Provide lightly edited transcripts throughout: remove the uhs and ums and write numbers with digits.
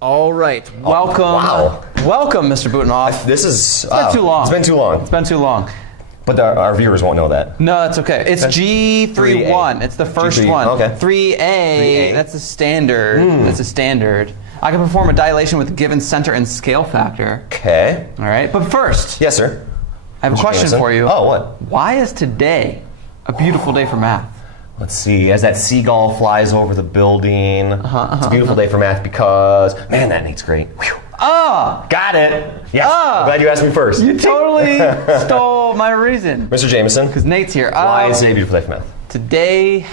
All right. Welcome. Wow. Welcome, Mr. Butenhoff. This is... It's been too long. It's been too long. It's been too long. But our viewers won't know that. No, that's okay. It's G31. It's the first one. Okay. 3A. That's a standard. That's a standard. I can perform a dilation with given center and scale factor. Okay. All right. But first, Yes, sir. I have a question for you. Oh, what? Why is today a beautiful day for math? Let's see. As that seagull flies over the building, it's a beautiful day for math because, man, that Nate's great. Whew. Got it. Yes. I'm glad you asked me first. You totally stole my reason. Mr. Jameson. Because Nate's here. Why is it a beautiful day for math? Today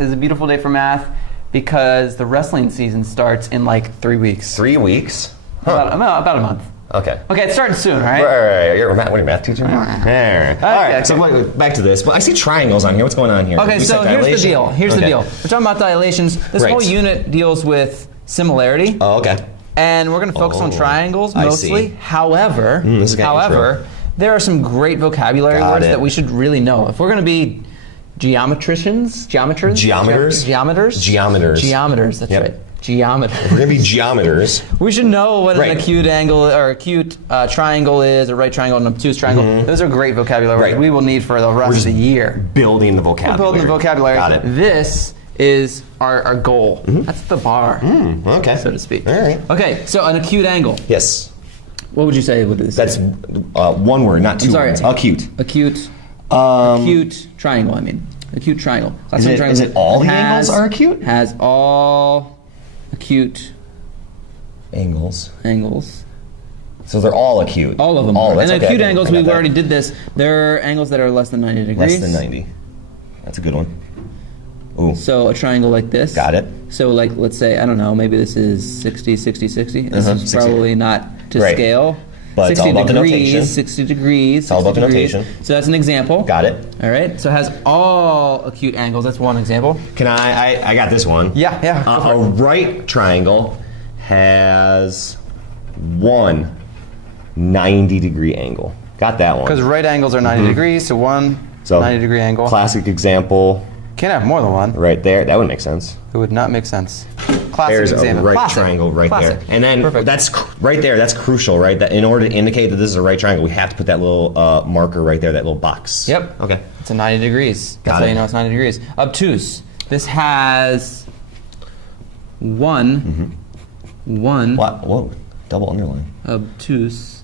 is a beautiful day for math because the wrestling season starts in like 3 weeks. 3 weeks? About a month. Okay. Okay, it's starting soon, right? Right. You're a math teacher? All right. So back to this. But I see triangles on here. What's going on here? Okay, so here's the deal. Here's the deal. We're talking about dilations. This whole unit deals with similarity. Oh, okay. And we're going to focus on triangles mostly. However, there are some great vocabulary words that we should really know. If we're going to be geometers, that's right. Geometers. We're going to be geometers. We should know what an acute angle or acute triangle is, a right triangle, an obtuse triangle. Those are great vocabulary words we will need for the rest of the year. Building the vocabulary. We're building the vocabulary. Got it. This is our goal. That's the bar, okay. so to speak. All right. Okay, so an acute angle. Yes. What would you say with this? That's one word, not two words. Acute. Acute triangle, I mean. Acute triangle. Is it all the angles are acute? Has all acute angles. So they're all acute. All of them are. And acute angles, we already did this. There are angles that are less than 90 degrees. Less than 90. That's a good one. Ooh. So a triangle like this. Got it. So like, let's say, I don't know, maybe this is 60, 60, 60. This is 60. Probably not to scale. But 60 it's all about degrees, the notation. 60 degrees. It's all about the notation. So that's an example. Got it. All right. So it has all acute angles. That's one example. Can I got this one. Yeah. A right triangle has one 90-degree angle. Got that one. Because right angles are 90 degrees, so one 90-degree angle. Classic example. Can't have more than one. Right there. That would make sense. It would not make sense. Classic There's example. a right triangle right there. And then that's right there. That's crucial, right? That in order to indicate that this is a right triangle, we have to put that little marker right there, that little box. Yep. Okay. It's a 90 degrees. That's how you know it's 90 degrees. Obtuse. This has one. What? Whoa. Double underline. Obtuse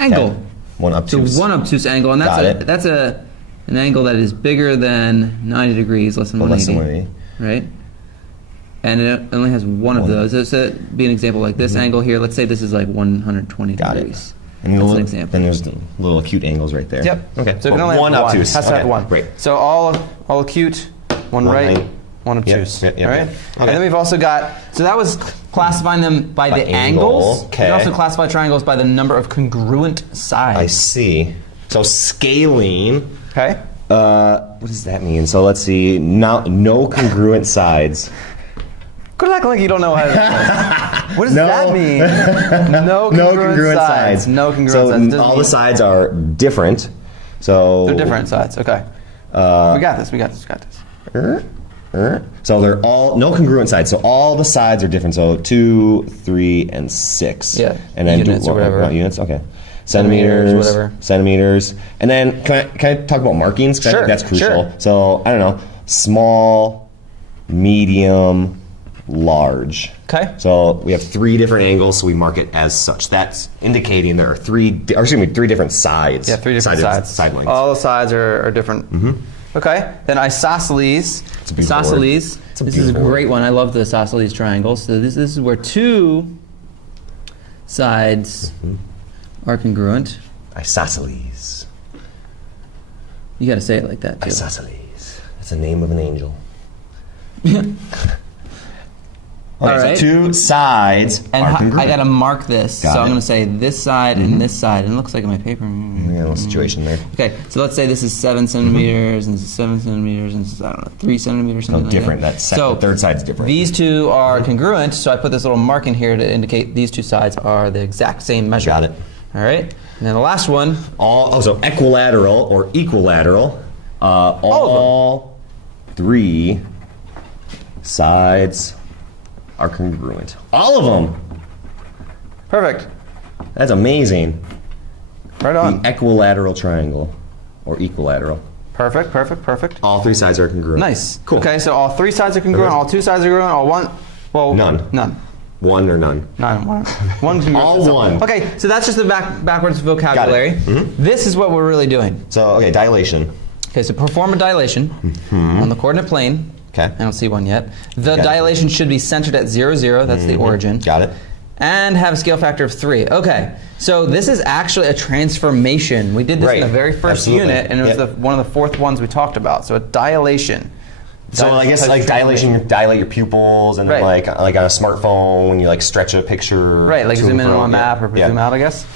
angle. Okay. One obtuse. So one obtuse angle, and that's an angle that is bigger than 90 degrees, less than 180. Right? And it only has one of those. So it'd be an example like this angle here. Let's say this is like 120 degrees. And that's an example. Then there's the little acute angles right there. Yep. Okay. So it can only have one. Obtuse. Has to have one. Great. So all acute, one right, one obtuse. Yep. All right? Okay. And then we've also got, so that was classifying them by the angles. Okay. We also classify triangles by the number of congruent sides. I see. So scaling. Okay. What does that mean? So let's see. No congruent sides. Good act like you don't know how to do this. What does that mean? No congruent sides. No congruent sides. So all the sides are different. So they're different sides. Okay. We got this. So they're all no congruent sides. So all the sides are different. So 2, 3, and 6. Yeah. And then units or whatever. Units. Okay. Centimeters, whatever. Centimeters. And then can I talk about markings? Because I think that's crucial. Sure. So I don't know. Small, medium, large. Okay. So we have 3 different angles, so we mark it as such. That's indicating there are 3 different sides. Yeah, 3 different sides. Side lengths. All the sides are different. Okay. Then isosceles. Isosceles. This is a great one. I love the isosceles triangle. So this is where 2 sides are congruent. Isosceles. You got to say it like that too. Isosceles. That's the name of an angel. Okay, so 2 sides are congruent. I got to mark this. So I'm going to say this side and this side. And it looks like in my paper. Yeah, no situation there. Okay, so let's say this is 7 centimeters, and this is 7 centimeters, and this is, I don't know, 3 centimeters, something like different. that. The third side's different. These 2 are congruent, so I put this little mark in here to indicate these 2 sides are the exact same measure. Got it. All right, and then the last one. So equilateral or equilateral. All 3 sides are congruent. All of them. Perfect. That's amazing. Right on. The equilateral triangle, or equilateral. Perfect, perfect, perfect. All 3 sides are congruent. Nice. Cool. Okay, so all 3 sides are congruent, all 2 sides are congruent, all 1. Well, none. None. 1 or none. None. 1. 1 congruent. All 1. Okay, so that's just the backwards vocabulary. This is what we're really doing. So, okay, dilation. Okay, so perform a dilation on the coordinate plane. Okay. I don't see one yet. The dilation should be centered at 0, 0. That's the origin. Got it. And have a scale factor of 3. Okay, so this is actually a transformation. We did this in the very first unit, and it was one of the 4th ones we talked about. So a dilation. So I guess like dilation, you dilate your pupils, and then like on a smartphone, when you like stretch a picture. Right, like zoom in on a map or zoom out, I guess.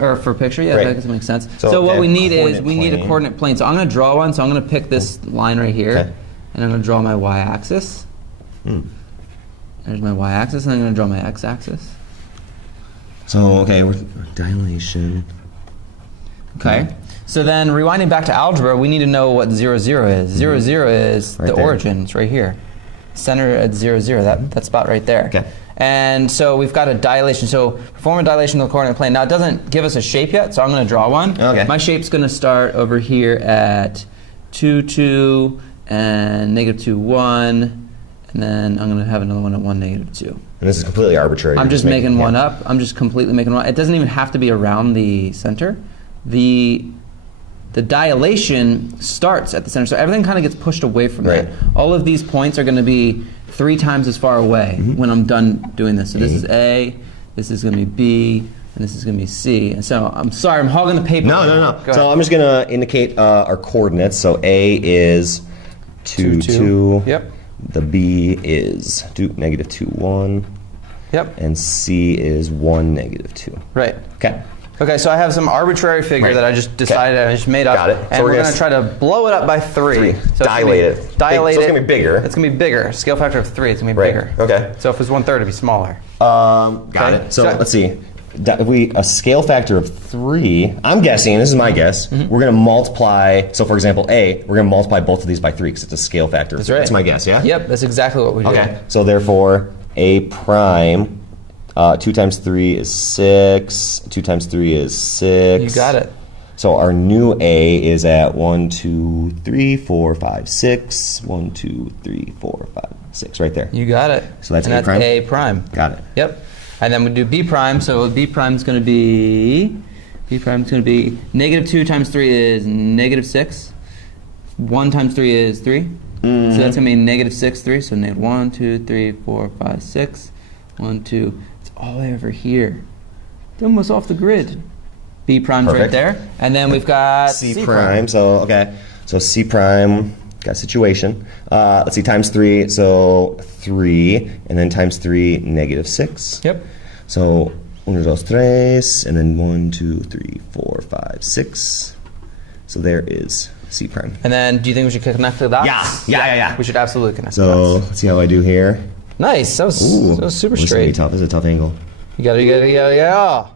Or for a picture, yeah, that makes sense. So what we need is we need a coordinate plane. So I'm going to draw one. So I'm going to pick this line right here, and I'm going to draw my y-axis. There's my y-axis, and I'm going to draw my x-axis. So okay, we're dilation. Okay. So then, rewinding back to algebra, we need to know what 0, 0 is. 0, 0 is the origin. It's right here. Center at 0, 0. That spot right there. Okay. And so we've got a dilation. So perform a dilation of the coordinate plane. Now it doesn't give us a shape yet, so I'm going to draw one. Okay. My shape's going to start over here at 2, 2, and negative 2, 1, and then I'm going to have another one at 1, negative 2. And this is completely arbitrary. I'm just making one up. I'm just completely making one. It doesn't even have to be around the center. The dilation starts at the center, so everything kind of gets pushed away from that. All of these points are going to be 3 times as far away when I'm done doing this. So this is A, this is going to be B, and this is going to be C. And so I'm sorry, I'm hogging the paper. No. So I'm just going to indicate our coordinates. So A is 2, 2. Yep. The B is negative 2, 1. Yep. And C is 1, negative 2. Right. Okay. Okay, so I have some arbitrary figure that I just decided, I just made up. Got it. And we're going to try to blow it up by 3. So dilate it. Dilate it. So it's going to be bigger. It's going to be bigger. Scale factor of 3, it's going to be bigger. Okay. So if it's 1/3, it'd be smaller. Got it. So let's see. If a scale factor of 3, I'm guessing, this is my guess, we're going to multiply, so for example, A, we're going to multiply both of these by 3 because it's a scale factor. That's right. That's my guess, yeah? Yep, that's exactly what we do. Okay. So therefore, A prime, 2 times 3 is 6, 2 times 3 is 6. You got it. So our new A is at 1, 2, 3, 4, 5, 6. 1, 2, 3, 4, 5, 6, right there. You got it. So that's A prime? A prime. Got it. Yep. And then we do B prime, so B prime is going to be, negative 2 times 3 is negative 6. 1 times 3 is 3. So that's going to be negative 6, 3. So negative 1, 2, 3, 4, 5, 6. 1, 2. It's all the way over here. It's almost off the grid. B prime's right there. And then we've got C prime. So, okay. So C prime, got a situation. Let's see, times 3. So 3, and then times 3, negative 6. Yep. So 1, 2, 3, and then 1, 2, 3, 4, 5, 6. So there is C prime. And then do you think we should connect the dots? Yeah. We should absolutely connect the So dots. let's see how I do here. Nice. That was super This is straight. tough. This is a tough angle. You got it. Yeah.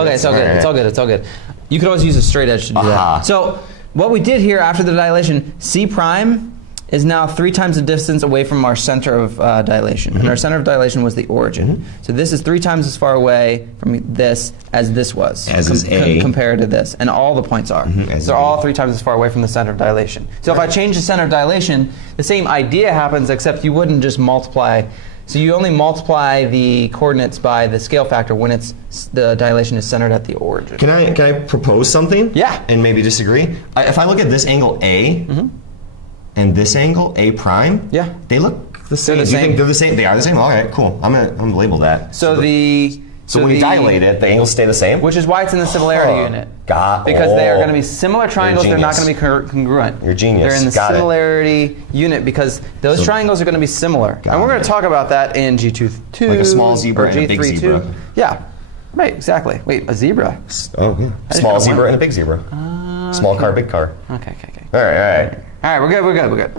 Okay, it's all good. It's all good. It's all good. You could always use a straight edge to do that. So what we did here after the dilation, C prime is now 3 times the distance away from our center of dilation. And our center of dilation was the origin. So this is 3 times as far away from this as this was. As is A. Compared to this. And all the points are. So they're all 3 times as far away from the center of dilation. So if I change the center of dilation, the same idea happens, except you wouldn't just multiply. So you only multiply the coordinates by the scale factor when the dilation is centered at the origin. Can I propose something? Yeah. And maybe disagree? If I look at this angle A and this angle A prime, they look the same. They're the Do you same. think they're the same? They are the same? All right, cool. I'm gonna label that. So when you dilate it, the angles stay the same? Which is why it's in the similarity unit. Because they are going to be similar triangles, they're not going to be congruent. You're a genius. They're in the similarity unit because those triangles are going to be similar. And we're going to talk about that in G2-2. Like a small zebra and a big zebra. Yeah, right, exactly. Wait, a zebra? Oh, yeah. Small zebra and a big zebra. Small car, big car. Okay. All right. All right, we're good.